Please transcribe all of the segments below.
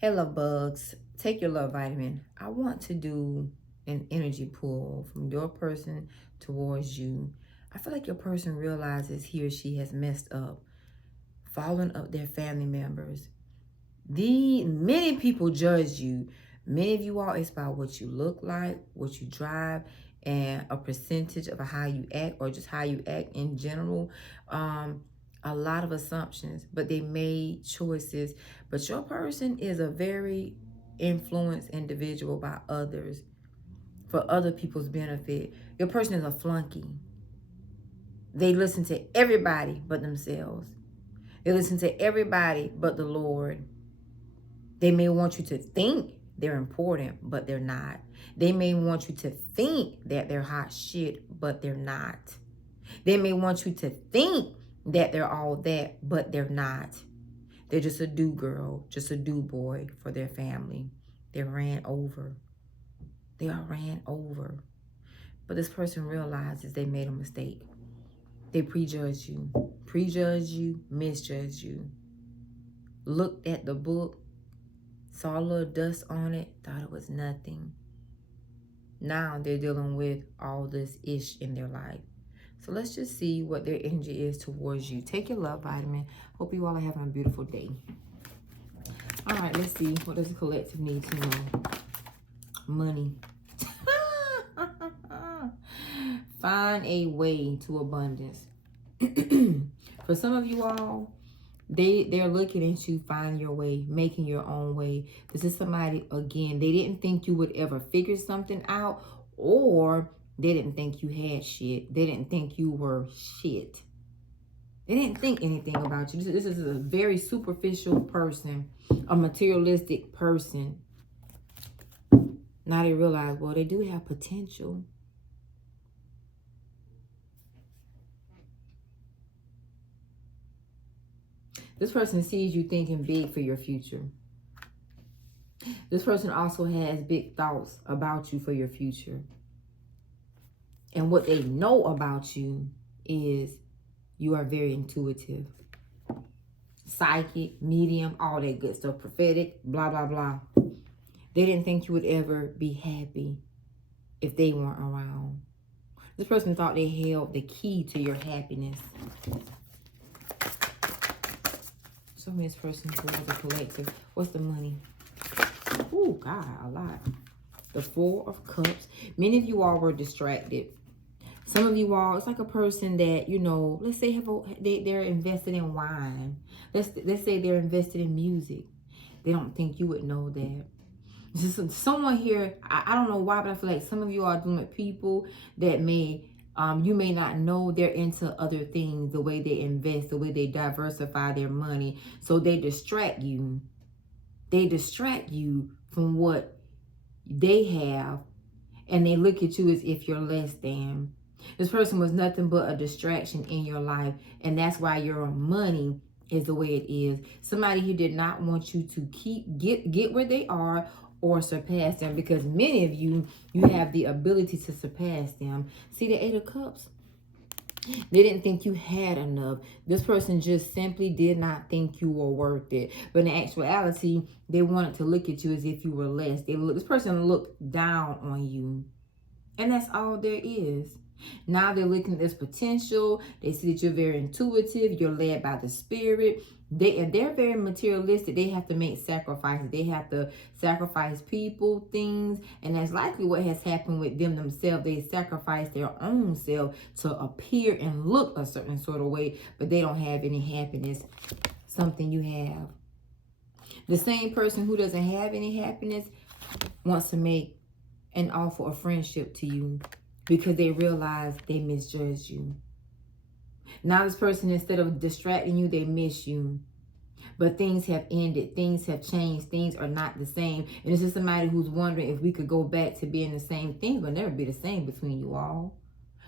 Hey, love bugs, take your love vitamin. I want to do an energy pull from your person towards you. I feel like your person realizes he or she has messed up, following up their family members. Many people judge you. Many of you all, it's about what you look like, what you drive, and a percentage of how you act, or just how you act in general. Um, a lot of assumptions, but they made choices. But your person is a very influenced individual by others for other people's benefit. Your person is a flunky. They listen to everybody but themselves. They listen to everybody but the Lord. They may want you to think they're important, but they're not. They may want you to think that they're hot shit, but they're not. They may want you to think that they're all that, but they're not. They're just a do girl, just a do boy for their family. They're ran over. They are ran over. But this person realizes they made a mistake. They prejudge you, misjudge you. Looked at the book, saw a little dust on it, thought it was nothing. Now they're dealing with all this ish in their life. So let's just see what their energy is towards you. Take your love vitamin. Hope you all are having a beautiful day. All right, let's see. What does the collective need to know? Money. Find a way to abundance. For some of you all, they're looking at you, find your way, making your own way. This is somebody, again, they didn't think you would ever figure something out, or they didn't think you had shit. They didn't think you were shit. They didn't think anything about you. This is a very superficial person, a materialistic person. Now they realize, well, they do have potential. This person sees you thinking big for your future. This person also has big thoughts about you for your future. And what they know about you is you are very intuitive, psychic, medium, all that good stuff, prophetic, blah, blah, blah. They didn't think you would ever be happy if they weren't around. This person thought they held the key to your happiness. Show me this person who was a collective. What's the money? Oh, God, a lot. The Four of Cups. Many of you all were distracted. Some of you all, it's like a person that, you know, let's say they're invested in wine. Let's say they're invested in music. They don't think you would know that. Just someone here, I don't know why, but I feel like some of you are dealing with people that you may not know they're into other things, the way they invest, the way they diversify their money. So they distract you. They distract you from what they have, and they look at you as if you're less than. This person was nothing but a distraction in your life, and that's why your money is the way it is. Somebody who did not want you to get where they are or surpass them, because many of you have the ability to surpass them. See the Eight of Cups? They didn't think you had enough. This person just simply did not think you were worth it. But in actuality, they wanted to look at you as if you were less. This person looked down on you. And that's all there is. Now they're looking at this potential. They see that you're very intuitive. You're led by the spirit. They're very materialistic. They have to make sacrifices. They have to sacrifice people, things. And that's likely what has happened with them themselves. They sacrifice their own self to appear and look a certain sort of way. But they don't have any happiness. Something you have. The same person who doesn't have any happiness wants to make and offer a friendship to you because they realize they misjudged you. Now this person, instead of distracting you, they miss you. But things have ended. Things have changed. Things are not the same. And this is somebody who's wondering if we could go back to being the same. Things will never be the same between you all.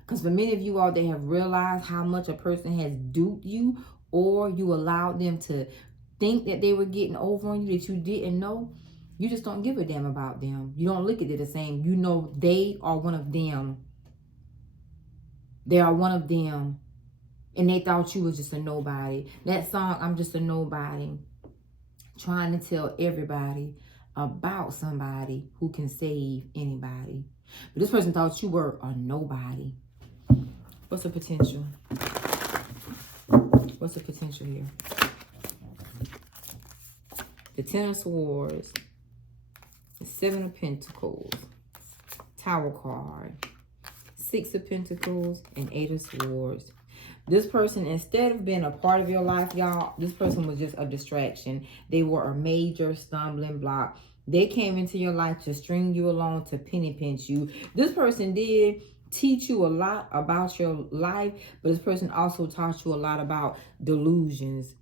Because for many of you all, they have realized how much a person has duped you, or you allowed them to think that they were getting over on you that you didn't know. You just don't give a damn about them. You don't look at it the same. You know they are one of them. They are one of them. And they thought you was just a nobody. That song, I'm Just a Nobody. trying to tell everybody about somebody who can save anybody. But this person thought you were a nobody. What's the potential? What's the potential here? The Ten of Swords, the Seven of Pentacles, Tower card, Six of Pentacles, and Eight of Swords. This person, instead of being a part of your life, y'all, this person was just a distraction. They were a major stumbling block. They came into your life to string you along, to penny pinch you. This person did teach you a lot about your life, but this person also taught you a lot about delusions,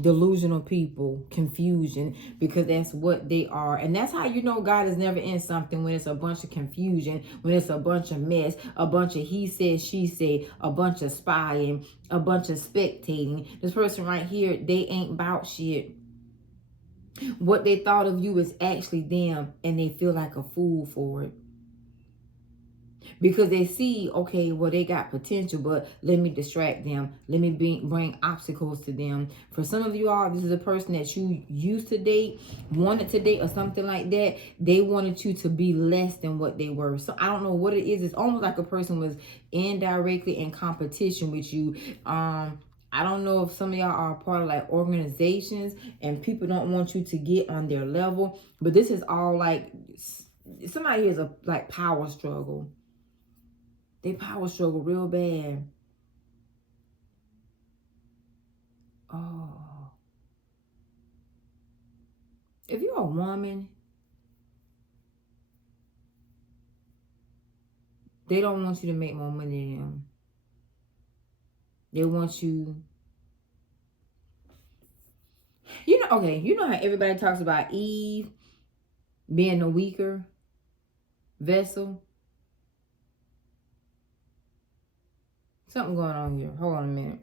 delusional people, confusion, because that's what they are. And that's how you know God is never in something, when it's a bunch of confusion, when it's a bunch of mess, a bunch of he said, she said, a bunch of spying, a bunch of spectating. This person right here, they ain't about shit. What they thought of you is actually them, and they feel like a fool for it. Because they see, okay, well, they got potential, but let me distract them. Let me bring obstacles to them. For some of you all, this is a person that you used to date, wanted to date, or something like that. They wanted you to be less than what they were. So I don't know what it is. It's almost like a person was indirectly in competition with you. I don't know if some of y'all are a part of like organizations and people don't want you to get on their level. But this is all like, somebody here is a like power struggle. They power struggle real bad. Oh. If you're a woman, they don't want you to make more money than them. They want you, you know, okay, you know how everybody talks about Eve being the weaker vessel? Something going on here. Hold on a minute.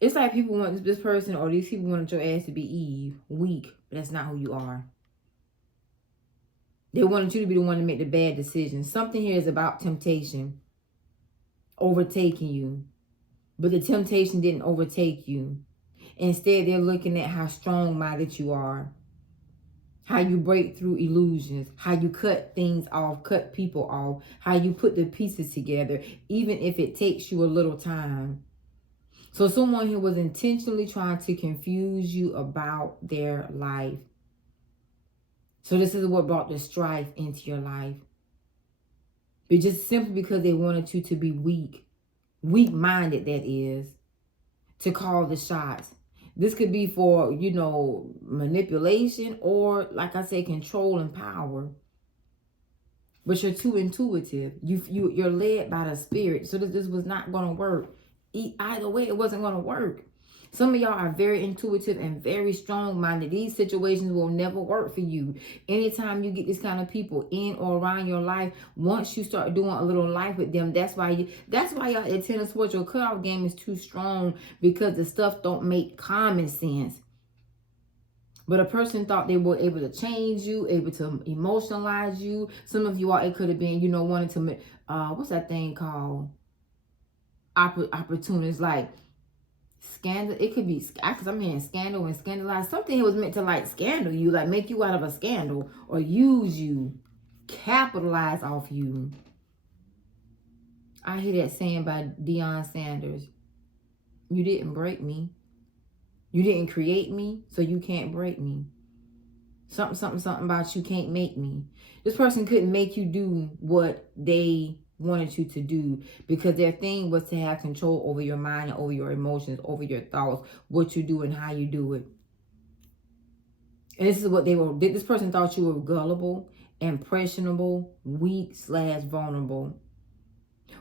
It's like people want this person, or these people wanted your ass to be Eve, weak, but that's not who you are. They wanted you to be the one to make the bad decisions. Something here is about temptation overtaking you, but the temptation didn't overtake you. Instead, they're looking at how strong-minded you are, how you break through illusions, how you cut things off, cut people off, how you put the pieces together, even if it takes you a little time. So someone here was intentionally trying to confuse you about their life. So this is what brought the strife into your life. But just simply because they wanted you to be weak, weak-minded, that is, to call the shots. This could be for, you know, manipulation, or, like I said, control and power. But you're too intuitive. You're led by the spirit. So this was not going to work. Either way, it wasn't going to work. Some of y'all are very intuitive and very strong-minded. These situations will never work for you. Anytime you get this kind of people in or around your life, once you start doing a little life with them, that's why y'all at Ten of Swords, your cutoff game is too strong, because the stuff don't make common sense. But a person thought they were able to change you, able to emotionalize you. Some of you all, it could have been, you know, wanting to, what's that thing called? Opportunities, like scandal. It could be, because I'm hearing scandal and scandalize. Something was meant to like scandal you, like make you out of a scandal, or use you, capitalize off you. I hear that saying by Deion Sanders. You didn't break me. You didn't create me, so you can't break me. Something about you can't make me. This person couldn't make you do what they wanted you to do, because their thing was to have control over your mind and over your emotions, over your thoughts, what you do and how you do it. And this is what they were. This person thought you were gullible, impressionable, weak / vulnerable.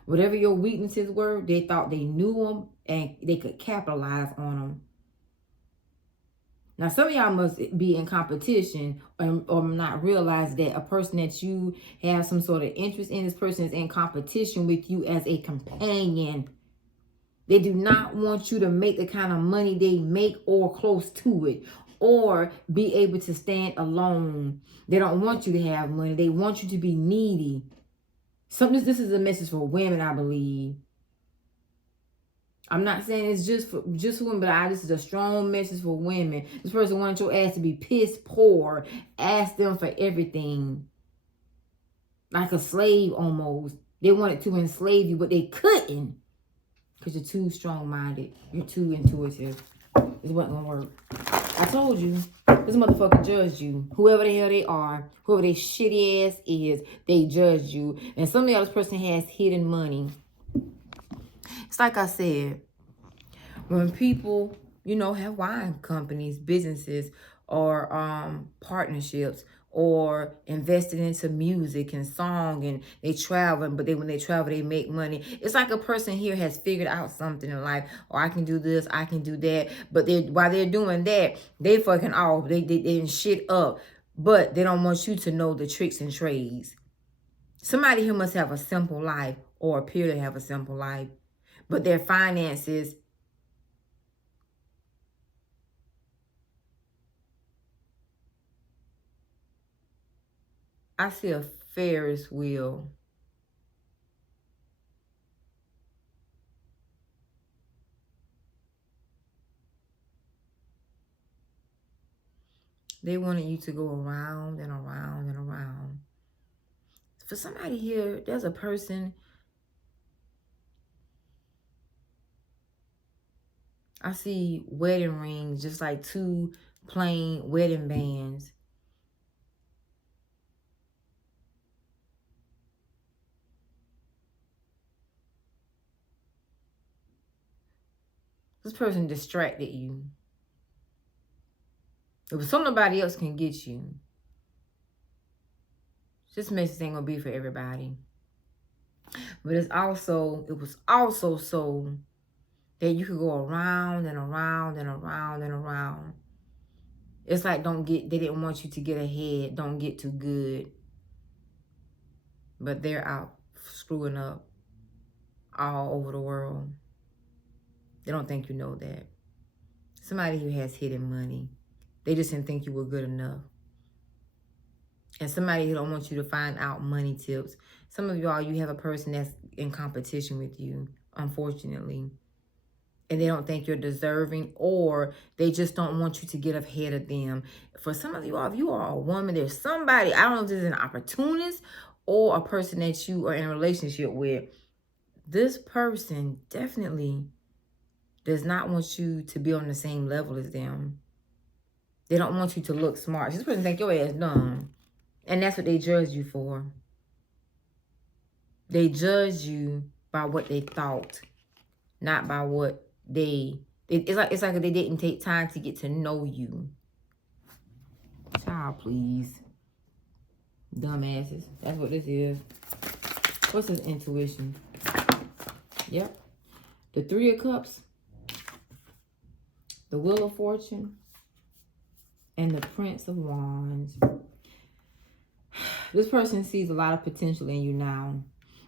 Whatever your weaknesses were, they thought they knew them and they could capitalize on them. Now, some of y'all must be in competition or not realize that a person that you have some sort of interest in, this person is in competition with you as a companion. They do not want you to make the kind of money they make or close to it, or be able to stand alone. They don't want you to have money. They want you to be needy. This is a message for women, I believe. I'm not saying it's just for women, but this is a strong message for women. This person wants your ass to be piss poor. Ask them for everything. Like a slave almost. They wanted to enslave you, but they couldn't. Because you're too strong-minded. You're too intuitive. It wasn't going to work. I told you. This motherfucker judged you. Whoever the hell they are, whoever they shitty ass is, they judged you. And some of y'all, this person has hidden money. It's like I said, when people, you know, have wine companies, businesses, or partnerships, or invested into music and song, and they travel, but when they travel, they make money. It's like a person here has figured out something in life. Oh, I can do this, I can do that. But while they're doing that, they fucking off. They shit up. But they don't want you to know the tricks and trades. Somebody here must have a simple life or appear to have a simple life. But their finances, I see a Ferris wheel. They wanted you to go around and around and around. For somebody here, there's a person. I see wedding rings, just like 2 plain wedding bands. This person distracted you. It was something nobody else can get you. This message ain't gonna be for everybody. But it was also so that you could go around and around and around and around. It's like they didn't want you to get ahead, don't get too good. But they're out screwing up all over the world. They don't think you know that. Somebody who has hidden money. They just didn't think you were good enough. And somebody who don't want you to find out money tips. Some of y'all, you have a person that's in competition with you, unfortunately. And they don't think you're deserving, or they just don't want you to get ahead of them. For some of you all, if you are a woman, there's somebody, I don't know if this is an opportunist or a person that you are in a relationship with. This person definitely does not want you to be on the same level as them. They don't want you to look smart. This person think your ass dumb. And that's what they judge you for. They judge you by what they thought, not by what it's like they didn't take time to get to know you. Child, please. Dumbasses. That's what this is. What's his intuition? Yep. The 3 of Cups. The Wheel of Fortune. And the Prince of Wands. This person sees a lot of potential in you now.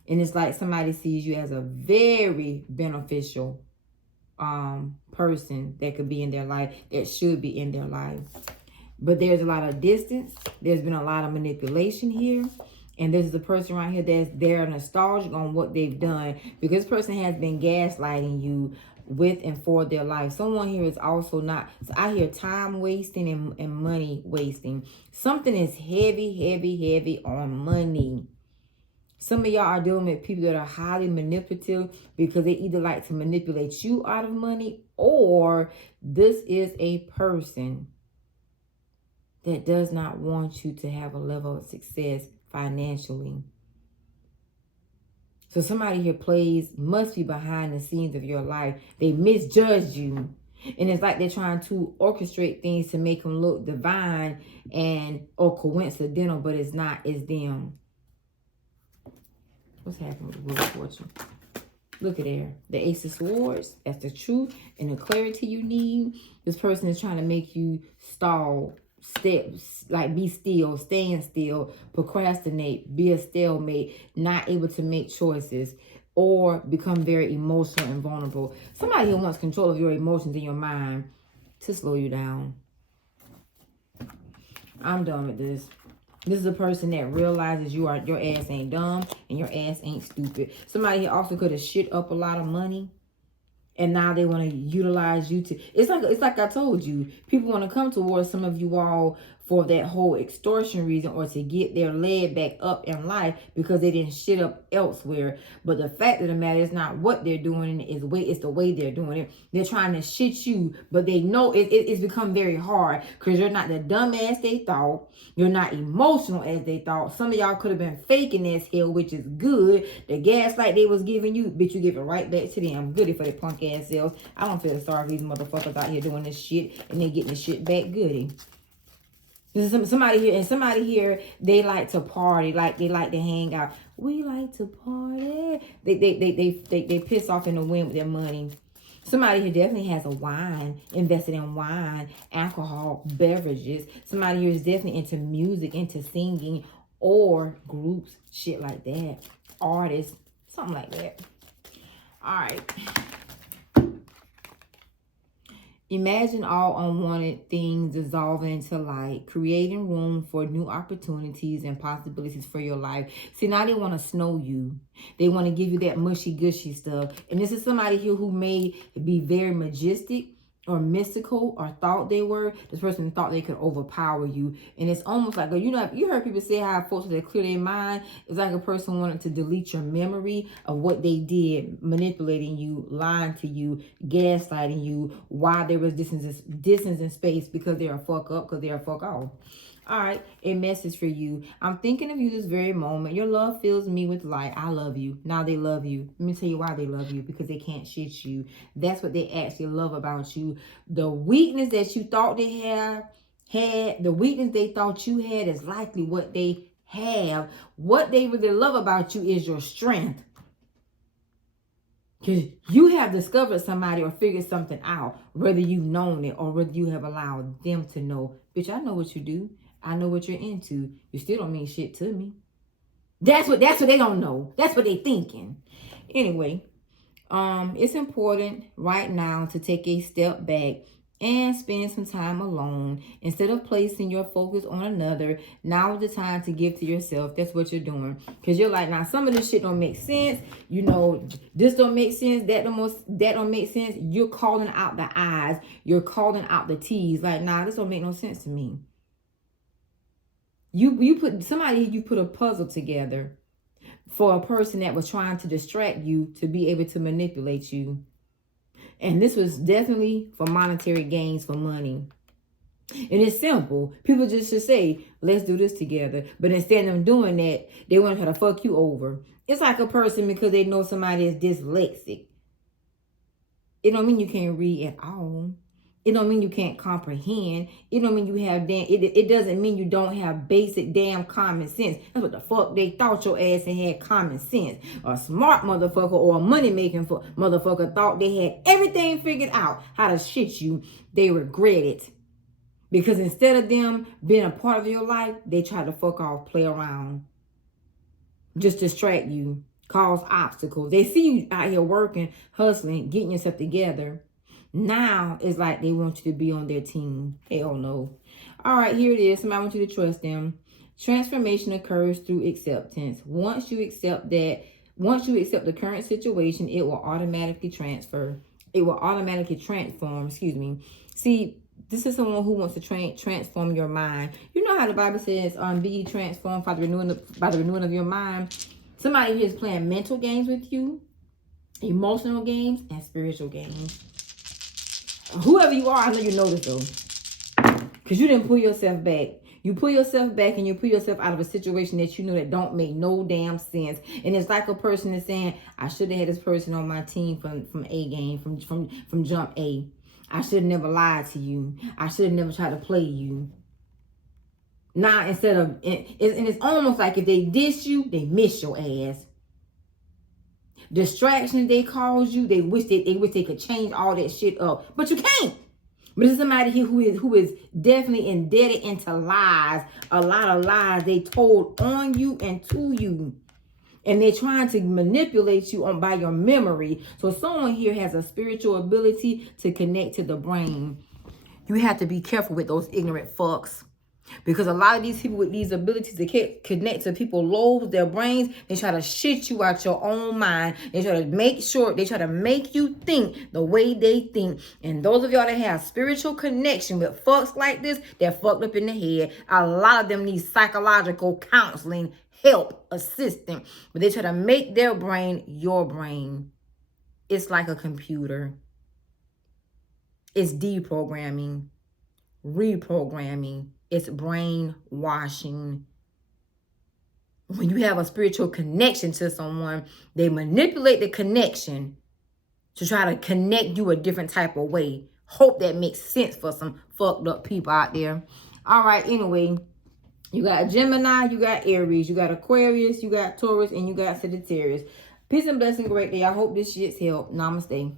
And it's like somebody sees you as a very beneficial person that could be in their life, that should be in their life. But there's a lot of distance. There's been a lot of manipulation here. And this is a person right here they're nostalgic on what they've done. Because this person has been gaslighting you with and for their life. Someone here is also not, so I hear time wasting and money wasting. Something is heavy on money. Some of y'all are dealing with people that are highly manipulative because they either like to manipulate you out of money, or this is a person that does not want you to have a level of success financially. So somebody here must be behind the scenes of your life. They misjudged you. And it's like they're trying to orchestrate things to make them look divine or coincidental, but it's not, it's them. What's happening with the Wheel of Fortune? Look at there. The Ace of Swords. That's the truth and the clarity you need. This person is trying to make you stall, be still, stand still, procrastinate, be a stalemate, not able to make choices, or become very emotional and vulnerable. Somebody who wants control of your emotions and your mind to slow you down. I'm done with this. This is a person that realizes your ass ain't dumb and your ass ain't stupid. Somebody here also could have shit up a lot of money And now they want to utilize you to, it's like I told you, people want to come towards some of you all for that whole extortion reason, or to get their leg back up in life because they didn't shit up elsewhere. But the fact of the matter is not what they're doing, it's the way they're doing it. They're trying to shit you, but they know it's become very hard because you're not the dumbass they thought. You're not emotional as they thought. Some of y'all could have been faking as hell, which is good. The gaslight they was giving you, bitch, you give it right back to them. Goody for the punk ass selves. I don't feel sorry for these motherfuckers out here doing this shit and they getting the shit back. Goody. Somebody here, they like to party, they like to hang out. We like to party. They piss off in the wind with their money. Somebody here definitely has a wine, invested in wine, alcohol, beverages. Somebody here is definitely into music, into singing, or groups, shit like that. Artists, something like that. All right. Imagine all unwanted things dissolving into light, creating room for new opportunities and possibilities for your life. See, now they want to snow you. They want to give you that mushy gushy stuff. And this is somebody here who may be very majestic or mystical, or thought they were. This person thought they could overpower you. And it's almost like, you know, you heard people say how folks that clear their mind. It's like a person wanted to delete your memory of what they did, manipulating you, lying to you, gaslighting you, while there was distance in space, because they're a fuck up, because they're a fuck off. All right, a message for you. I'm thinking of you this very moment. Your love fills me with light. I love you. Now they love you. Let me tell you why they love you. Because they can't shit you. That's what they actually love about you. The weakness that you thought they had, the weakness they thought you had is likely what they have. What they really love about you is your strength. Because you have discovered somebody or figured something out, whether you've known it or whether you have allowed them to know. Bitch, I know what you do. I know what you're into. You still don't mean shit to me. That's what they don't know. That's what they thinking. Anyway, it's important right now to take a step back and spend some time alone. Instead of placing your focus on another, now is the time to give to yourself. That's what you're doing. Because you're like, now some of this shit don't make sense. You know, this don't make sense. That don't make sense. You're calling out the I's. You're calling out the T's. Like, nah, this don't make no sense to me. You put a puzzle together for a person that was trying to distract you to be able to manipulate you. And this was definitely for monetary gains, for money. And it's simple. People just should say, let's do this together. But instead of doing that, they want to try to fuck you over. It's like a person, because they know somebody is dyslexic. It don't mean you can't read at all. It don't mean you can't comprehend. It don't mean you have it doesn't mean you don't have basic damn common sense. That's what the fuck they thought your ass had common sense. A smart motherfucker or a money-making motherfucker thought they had everything figured out how to shit you. They regret it. Because instead of them being a part of your life, they try to fuck off, play around. Just distract you, cause obstacles. They see you out here working, hustling, getting yourself together. Now it's like they want you to be on their team. Hell no. All right, here it is. Somebody wants you to trust them. Transformation occurs through acceptance. Once you accept the current situation, it will automatically transfer. It will automatically transform. See, this is someone who wants to transform your mind. You know how the Bible says, be ye transformed by the renewing of your mind. Somebody here is playing mental games with you, emotional games, and spiritual games. Whoever you are, I know you know this though. Because you didn't pull yourself back. You pull yourself back and you pull yourself out of a situation that you know that don't make no damn sense. And it's like a person is saying, I should have had this person on my team from A game, from jump A. I should have never lied to you. I should have never tried to play you. Now, and it's almost like if they diss you, they miss your ass. Distractions they cause you, they wish they could change all that shit up, but you can't. But there's somebody here who is definitely indebted into lies, a lot of lies they told on you and to you, and they're trying to manipulate you by your memory. So someone here has a spiritual ability to connect to the brain. You have to be careful with those ignorant fucks. Because a lot of these people with these abilities to connect to people's lobes, their brains, they try to shit you out your own mind. They try to make you think the way they think. And those of y'all that have spiritual connection with fucks like this, they're fucked up in the head. A lot of them need psychological counseling, help, assistance. But they try to make their brain your brain. It's like a computer. It's deprogramming, reprogramming. It's brainwashing. When you have a spiritual connection to someone, they manipulate the connection to try to connect you a different type of way. Hope that makes sense for some fucked up people out there. All right, anyway, you got Gemini, you got Aries, you got Aquarius, you got Taurus, and you got Sagittarius. Peace and blessing, great day. I hope this shit's helped. Namaste.